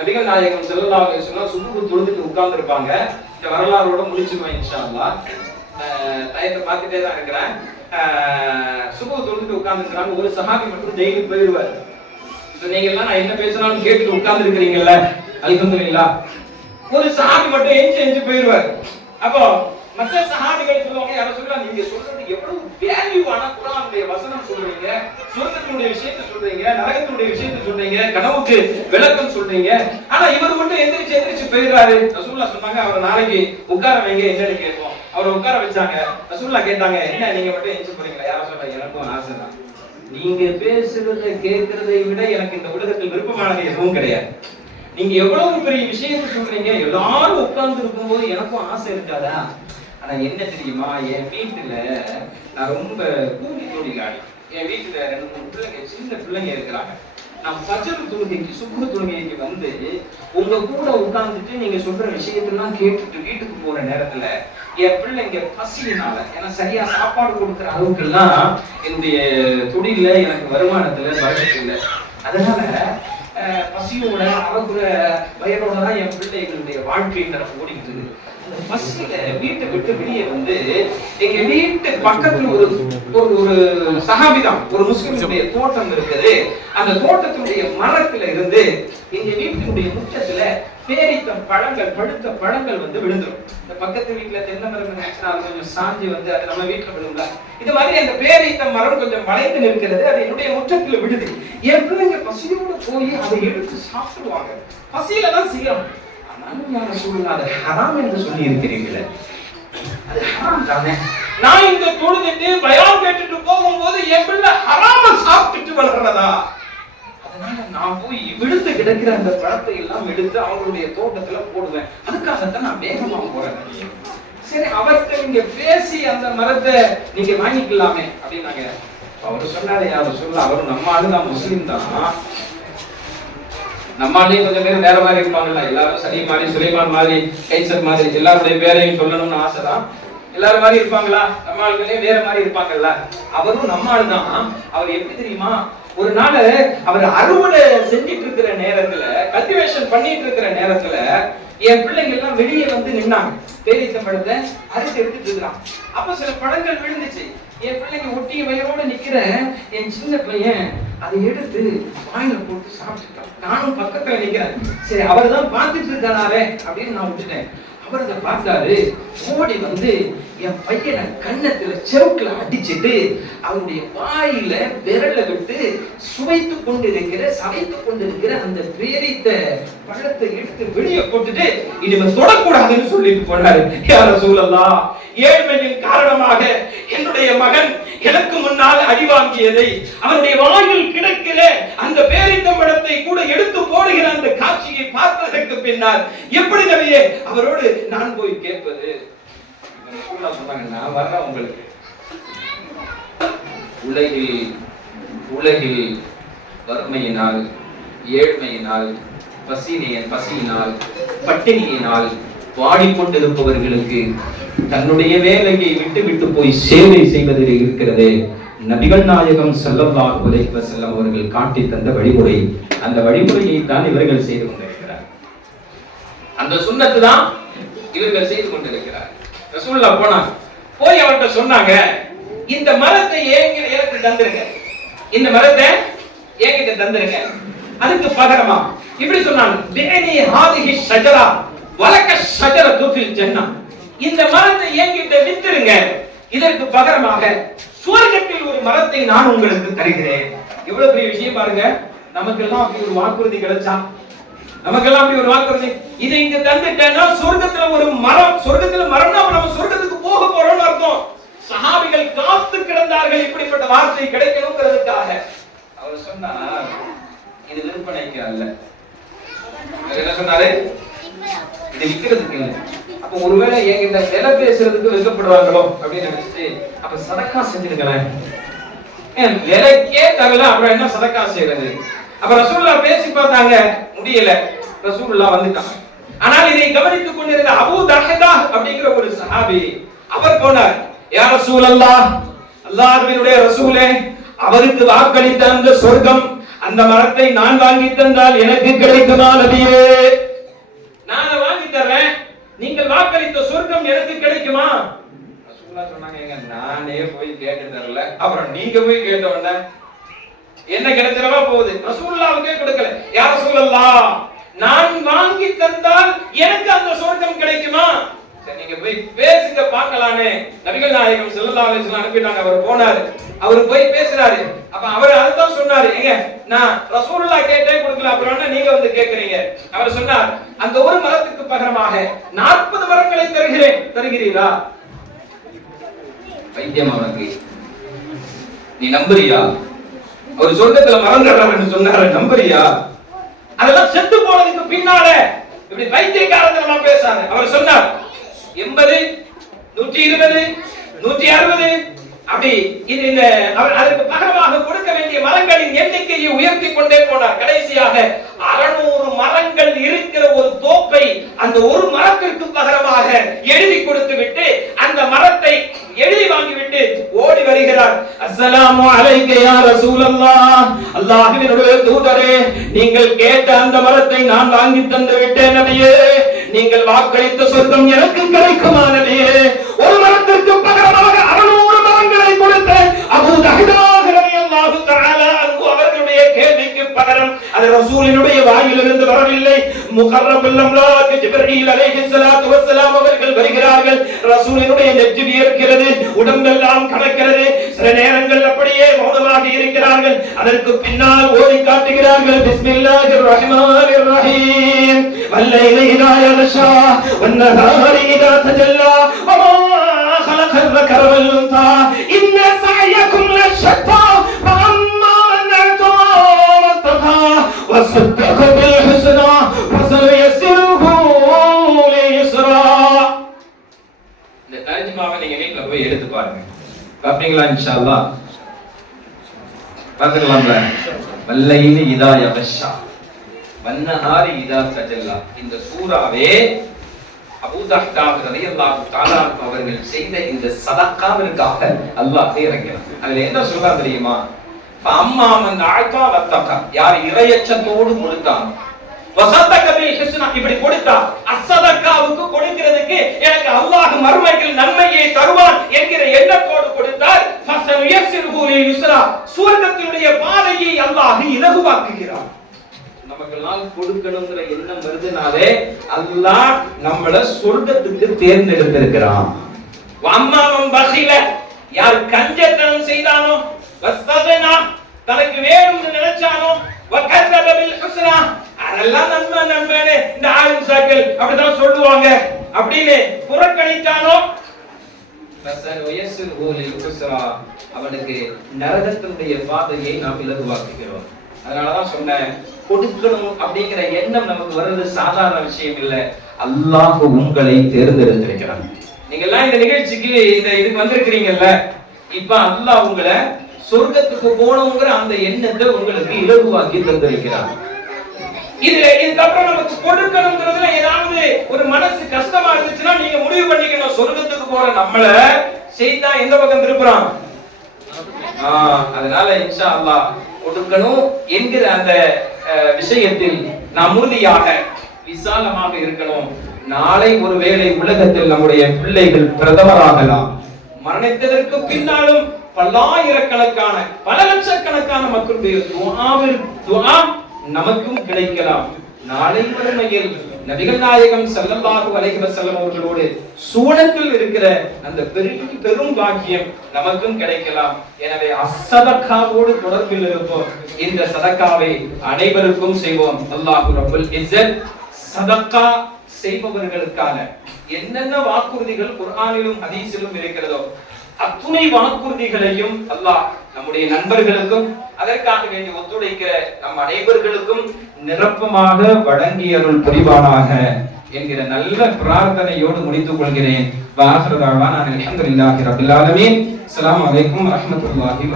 நபிகள் நாயகம் செல்லல்லா சொன்னா சுபுக்கு தொழுதுட்டு உட்கார்ந்து இருப்பாங்க இந்த வரலாறோட முடிச்சுக்குவேன் இன்ஷால்லா டயத்தை பார்த்துட்டே தான் இருக்கிறேன். சுபு தொழுதுட்டு உட்கார்ந்து ஒரு சஹாபி மட்டும் டெய்லி போயிடுவார் இப்போ நீங்க எல்லாம் நான் என்ன பேசினாலும் கேட்டுட்டு உட்கார்ந்து இருக்கிறீங்கல்ல ஒரு சஹாபி மட்டும் எஞ்சி எஞ்சி போயிடுவார் அப்போ மற்ற சஹாபிகள் சொல்லுவாங்க யாரும் சொல்லலாம் நீங்க சொல்றது எவ்வளவு வேல்யூவான குரானுடைய வசனம் சொல்றீங்க சொர்க்கத்தினுடைய விஷயத்தை சொல்றீங்க நரகத்தினுடைய விஷயத்தை சொல்றீங்க கனவுக்கு விளக்கம் சொல்றீங்க. ஆனா இவர் மட்டும் எந்திரிச்சு எந்திரிச்சு போயிடுறாரு. ரசூல்லா சொன்னாங்க அவர் நாளைக்கு உட்கார வைங்க என்னன்னு கேட்போம். அவரை உட்கார வச்சாங்க. ரசூல்லா கேட்டாங்க என்ன நீங்க மட்டும் எந்திரிச்சு போறீங்களா? யாரும் சொல்ல எனக்கும் ஆசை தான். நீங்க பேசுறத கேட்கறதை விட எனக்கு இந்த உலகத்தில் விருப்பமானது எதுவும் கிடையாது. நீங்க எவ்வளவு பெரிய விஷயத்தை சொல்றீங்க எல்லாரும் உட்கார்ந்து இருக்கும்போது எனக்கும் ஆசை இருக்காதா? ஆனா என்ன தெரியுமா? என் வீட்டுல நான் ரொம்ப கூடி தொழிலாளி என் வீட்டுல ரெண்டு மூணு பிள்ளைங்க சின்ன பிள்ளைங்க இருக்கிறாங்க. நான் பஜர் தொழுகைக்கு சுப்பு தொழுகைக்கு வந்து உங்க கூட உட்கார்ந்துட்டு நீங்க சொல்ற விஷயத்தெல்லாம் கேட்டுட்டு வீட்டுக்கு போற நேரத்துல என் பிள்ளைங்க பசியினால ஏன்னா சரியா சாப்பாடு கொடுக்குற அளவுக்கு எல்லாம் என்னுடைய தொழில எனக்கு வருமானத்துல வரவேற்று இல்லை. அதனால பசியோட அழகுற வயலோட தான் என் பிள்ளைகளுடைய வாழ்க்கை தரப்பு ஓடிக்கிட்டு அந்த பசியில வீட்டை விட்டு வெளியே வந்து எங்க வீட்டு பக்கத்துல ஒரு ஒரு ஒரு ஒரு முஸ்லிமுடைய தோட்டம் இருக்குது. அந்த தோட்டத்தினுடைய மரத்துல இருந்து எங்க வீட்டினுடைய முச்சத்துல பேரித்த பழங்கள் பழுத்த பழங்கள் வந்து விழுந்துடும் இந்த பக்கத்து வீட்டுல தென்னை மரம் இருந்துச்சுன்னா அது கொஞ்சம் சாஞ்சி வந்து அது நம்ம வீட்டுல விழுந்தா இது மாதிரி அந்த பேரித்த மரம் கொஞ்சம் வளைந்து நிற்கிறது அது என்னுடைய முற்றத்துல விழுது. என் பிள்ளைங்க பசியோட போய் அதை எடுத்து சாப்பிடுவாங்க பசியில தான் செய்யறோம் ஆனாலும் யார சொல்லுங்க அது ஹராம் என்று சொல்லி இருக்கிறீங்களே அது ஹராம் தானே? நான் இந்த தொழுதுட்டு பயம் கேட்டுட்டு போகும்போது என் பிள்ளை ஹராம சாப்பிட்டுட்டு வளர்றதா? அதனால நான் போய் விழுந்து கிடக்கிற அந்த பழத்தை எல்லாம் எடுத்து அவங்களுடைய தோட்டத்துல போடுவேன். அதுக்காகத்தான் நான் வேகமா போறேன். சரி அவர்கிட்ட நீங்க பேசி அந்த மரத்தை நீங்க வாங்கிக்கலாமே அப்படின்னாங்க. அவரு சொன்னாரு யாரு சொல்ல அவரு நம்ம ஆளுதான் முஸ்லீம் தான். நம்மாலேயும் கொஞ்சம் பேர் வேற மாதிரி இருப்பாங்கல்ல. எல்லாரும் சலீம் மாதிரி சுலைமான் மாதிரி கைசர் மாதிரி எல்லாருடைய பேரையும் சொல்லணும்னு ஆசைதான். எல்லாரும் மாதிரி இருப்பாங்களா? நம்ம ஆளுங்களே வேற மாதிரி இருப்பாங்கல்ல. அவரும் நம்ம ஆள் தான் அவர் எப்படி தெரியுமா? ஒரு நாள் அவர் அறுவடை செஞ்சிட்டு இருக்கிற நேரத்துல கல்டிவேஷன் பண்ணிட்டு இருக்கிற நேரத்துல என் பிள்ளைங்க எல்லாம் வெளியே வந்து நின்னாங்க. பேரித்த படத்தை அரிசி எடுத்துட்டு இருக்கிறான். அப்ப சில படங்கள் விழுந்துச்சு. என் பிள்ளைங்க ஒட்டிய வயரோட நிக்கிற என் சின்ன பையன் அதை எடுத்து வாயில போட்டு சாப்பிட்டுட்டான் நானும் பக்கத்துல நிக்கிறேன். சரி அவர் தான் பார்த்துட்டு இருக்கானாவே அப்படின்னு நான் விட்டுட்டேன் அவர் அதை பார்த்தாரு. ஓடி வந்து என் பையனை கண்ணத்துல செவுக்குல அடிச்சிட்டு அவனுடைய வாயில விரல விட்டு சுவைத்து கொண்டிருக்கிற சமைத்து கொண்டிருக்கிற அந்த பேரித்த பழத்தை எடுத்து வெளியே போட்டுட்டு இனிமே தொடக்கூடாதுன்னு சொல்லிட்டு போனாரு. யார சூழல்லாம் ஏழ்மையின் காரணமாக என்னுடைய மகன் எனக்கு முன்னால் அடிவாங்கியதை அவருடைய வாயில் கிடக்கிற அந்த பேரித்தம்பழத்தை கூட எடுத்து போடுகிற அந்த காட்சியை பார்த்ததற்கு பின்னால் எப்படி நபியே அவரோடு நான் போய் கேட்பது? நான் உங்களுக்கு. உலகில் உலகில் வறுமையினால் ஏழ்மையினால் பசினிய பசியினால் பட்டினியினால் வாடிக்கொண்டிருப்பவர்களுக்கு தன்னுடைய வேலையை விட்டு விட்டு போய் சேவை செய்வதில் இருக்கிறது. நபிகள் நாயகம் ஸல்லல்லாஹு அலைஹி செல்லம் அவர்கள் காட்டி தந்த வழிமுறை அந்த வழிமுறையை தான் இவர்கள் செய்து கொண்டிருக்கிறார். அந்த சுண்ணத்து தான் இவர்கள் செய்து கொண்டிருக்கிறார். ரசூல்லா போனாங்க போய் அவர்கிட்ட சொன்னாங்க இந்த மரத்தை ஏங்கிற எனக்கு தந்துருங்க. இந்த மரத்தை என்கிட்ட தந்துருங்க. அதுக்கு பகரமா. இப்படி சொன்னாங்க. பிஅனி ஹாதிஹி ஷஜரா வலக்க ஷஜரத்து ஃபில் ஜன்னah இந்த மரத்தை என்கிட்ட வித்துருங்க. இதற்கு பகரமாக சுவர்க்கத்தில் ஒரு மரத்தை நான் உங்களுக்கு தருகிறேன். எவ்வளவு பெரிய விஷயம் பாருங்க. நமக்கெல்லாம் அப்படி ஒரு வாக்குறுதி கிடைச்சா? நமக்கெல்லாம் அப்படி ஒரு வாக்குறுதி? இதை இங்க தந்துட்டேன்னா சொர்க்கத்துல ஒரு மரம் சொர்க்கத்துல மரம்னா நம்ம சொர்க்கத்துக்கு போக போறோம்னு அர்த்தம். சஹாபிகள் காத்து கிடந்தார்கள் இப்படிப்பட்ட வார்த்தை கிடைக்கணுங்கிறதுக்காக. அவர் சொன்னார் இது விற்பனைக்கு அல்ல. என்ன சொன்னாரு? இது விற்கிறதுக்கு இல்லை. ஒருவேளை என்கிட்ட விலை பேசுறதுக்கு வெட்கப்படுவாங்களோ அப்படின்னு நினைச்சிட்டு அப்ப சதக்கா செஞ்சிருங்களேன். ஏன் விலைக்கே தரல அப்புறம் என்ன சதக்கா செய்யறது அப்ப ரசூல்லா பேசி பார்த்தாங்க முடியல. ரசூல்லா வந்துட்டாங்க ஆனால் இதை கவனித்துக் கொண்டிருந்த அபு தஹதா அப்படிங்கிற ஒரு சஹாபி அவர் போனார். யா அல்லா அல்லாஹ்வினுடைய ரசூலே அவருக்கு வாக்களித்த அந்த சொர்க்கம் அந்த மரத்தை நான் வாங்கி தந்தால் எனக்கு கிடைக்குமா நபியே? நீங்கள் வாக்களித்த சொர்க்கம் எனக்கு கிடைக்குமா? சொன்னாங்க "ஏங்க, நானே போய் கேட்டு தரல அப்புறம் நீங்க போய் கேட்ட உடனே என்ன கிடைச்சிடவா போகுது? ரசூலுல்லாவுக்கே கொடுக்கல. யார் ரசூலல்லாஹ் நான் வாங்கி தந்தால் எனக்கு அந்த சொர்க்கம் கிடைக்குமா? நீங்க போய் பேசுங்க பார்க்கலானே. நபிகள் நாயகம் ஸல்லல்லாஹு அலைஹி வஸல்லம் அனுப்பிட்டாங்க அவர் போனாரு. அவர் போய் பேசுறாரு. அப்ப அவர் அதுதான் சொன்னாரு. ஏங்க நான் ரசூலுல்லாஹ் கேட்டே கொடுக்கல அப்புறம் நீங்க வந்து கேக்குறீங்க. அவர் சொன்னார் அந்த ஒரு மரத்துக்கு பகரமாக நாற்பது மரங்களை தருகிறேன். தருகிறீரா வைத்தியம் அவனுக்கு. நீ நம்புறியா? அவர் சொர்க்கத்துல மறந்துடுறாருன்னு சொன்னாரு. நம்புறியா? அதெல்லாம் செத்து போனதுக்கு பின்னால இப்படி பைத்தியக்காரத்தனமா பேசாரு அவர் சொன்னார் எண்பது நூற்றி இருபது நூற்றி அறுபது அப்படி இது அதற்கு பகரமாக கொடுக்க வேண்டிய மரங்களின் எண்ணிக்கையை உயர்த்தி கொண்டே போனார். கடைசியாக அறுநூறு மரங்கள் இருக்கிற ஒரு தோப்பை அந்த ஒரு மரத்திற்கு பகரமாக எழுதி கொடுத்து விட்டு அந்த மரத்தை எழுதி வாங்கிவிட்டு ஓடி வருகிறார். அஸ்ஸலாமு அலைக்க யா ரசூலல்லாஹ். அல்லாஹ்வினுடைய தூதரே நீங்கள் கேட்ட அந்த மரத்தை நான் வாங்கி தந்து விட்டேன் நபியே. நீங்கள் வாக்களித்த சொர்க்கம் எனக்கு கிடைக்குமா நபியே ஒரு மரம் வரவில்லை முகர்ரபுல் அம்லாக் ஜிப்ரீல் அலைஹிஸ்ஸலாத்து வஸ்ஸலாம் அவர்கள் வருகிறார்கள் ரசூலினுடைய நெஞ்சு வியர்க்கிறது உடம்பெல்லாம் கணக்கிறது சில நேரங்கள் அப்படியே மௌனமாக இருக்கிறார்கள் அதற்கு பின்னால் ஓடி காட்டுகிறார்கள் பிஸ்மில்லாஹிர் ரஹ்மானிர் ரஹீம் வல்லைலி இதா யக்ஷா வன்னஹாரி இதா தஜல்லா வமா خلق الذكر والأنثى إن பாப்பீங்களா இன்ஷால்லா அல்லாஹ் பாத்துக்கலாம்ல இதா யவஷா வன்னஹாரி இதா சஜல்லா. இந்த சூறாவே அபூதஹ்தாப் ரலியல்லாஹு தஆலா அவர்கள் செய்த இந்த சதக்காவிற்காக அல்லாஹ் இறங்கினான். அதுல என்ன சொல்றா தெரியுமா? அம்மா மன் ஆழ்த்தா வத்தகா. யார் இறையச்சத்தோடு கொடுத்தான். இப்படி கொடுத்தா அசதக்காவுக்கு கொடுக்கிறதுக்கு எனக்கு அல்லாஹ் மறுமையில் நன்மையை தருவான் சுவர்க்கத்தினுடைய பாதையை அல்லாஹ் நமக்கு நமக்கெல்லாம் கொடுக்கணுங்கிற எண்ணம் வருதுனாலே அல்லாஹ் நம்மள சொர்க்கத்துக்கு தேர்ந்தெடுத்திருக்கிறான். அம்மாவன் பசில யார் கஞ்சத்தனம் செய்தானோ வஸ்தகனா தனக்கு வேணும்னு நினைச்சானோ வகதப ஹுஸ்னா அதெல்லாம் நன்மை நன்மைன்னு இந்த அப்படிதான் சொல்லுவாங்க. அப்படின்னு புறக்கணித்தானோ அவனுக்கு நரகத்தினுடைய பாதையை நாம் இலகுவாக்குகிறோம். அதனாலதான் சொன்னேன் கொடுக்கணும் அப்படிங்கிற எண்ணம் நமக்கு வர்றது சாதாரண விஷயம் இல்ல. அல்லாஹ் உங்களை தேர்ந்தெடுத்திருக்கிறான். நீங்க எல்லாம் இந்த நிகழ்ச்சிக்கு இந்த இதுக்கு வந்திருக்கிறீங்கல்ல இப்ப அல்லாஹ் உங்களை சொர்க்கத்துக்கு போனோங்கிற அந்த எண்ணத்தை உங்களுக்கு இலகுவாக்கி தந்திருக்கிறான். இதுல இதுக்கப்புறம் நமக்கு கொடுக்கணுங்கிறதுல ஏதாவது ஒரு மனசு கஷ்டமா இருந்துச்சுன்னா நீங்க முடிவு பண்ணிக்கணும். சொர்க்கத்துக்கு போற நம்மள செய்தா எந்த பக்கம் திருப்புறான்? ஆஹ் அதனால இன்ஷா அல்லாஹ் கொடுக்கணும் என்கிற அந்த அஹ், விஷயத்தில் நாம் உறுதியாக விசாலமாக இருக்கணும். நாளை ஒருவேளை உலகத்தில் நம்முடைய பிள்ளைகள் பிரதமராகலாம். மரணித்ததற்கு பின்னாலும் பல்லாயிரக்கணக்கான பல லட்சக்கணக்கான மக்களுடைய துவாவில் துவா நமக்கும் கிடைக்கலாம். நாளை வறுமையில் நபிகள் நாயகம் ஸல்லல்லாஹு அலைஹி வஸல்லம் அவர்களோடு சூழத்தில் இருக்கிற அந்த பெரும் பெரும் பாக்கியம் நமக்கும் கிடைக்கலாம். எனவே அசதக்காவோடு தொடர்பில் இருப்போம். இந்த சதக்காவை அனைவருக்கும் செய்வோம். அல்லாஹு ரப்பல் இஸ்ஸத். சதக்கா செய்பவர்களுக்கான என்னென்ன வாக்குறுதிகள் குர்ஆனிலும் ஹதீஸிலும் இருக்கிறதோ அத்துணை வாக்குறுதிகளையும் அல்லாஹ் நம்முடைய நண்பர்களுக்கும் அதற்காக வேண்டி ஒத்துழைக்கிற நம் அனைவர்களுக்கும் நிரப்பமாக வழங்கியருள் புரிவானாக என்கிற நல்ல பிரார்த்தனையோடு முடித்துக் கொள்கிறேன். வாஹரதாவான் அலமதுல்லாஹி ரப்பில் ஆலமீன். அலைக்கும் வரஹ்மத்துல்லாஹி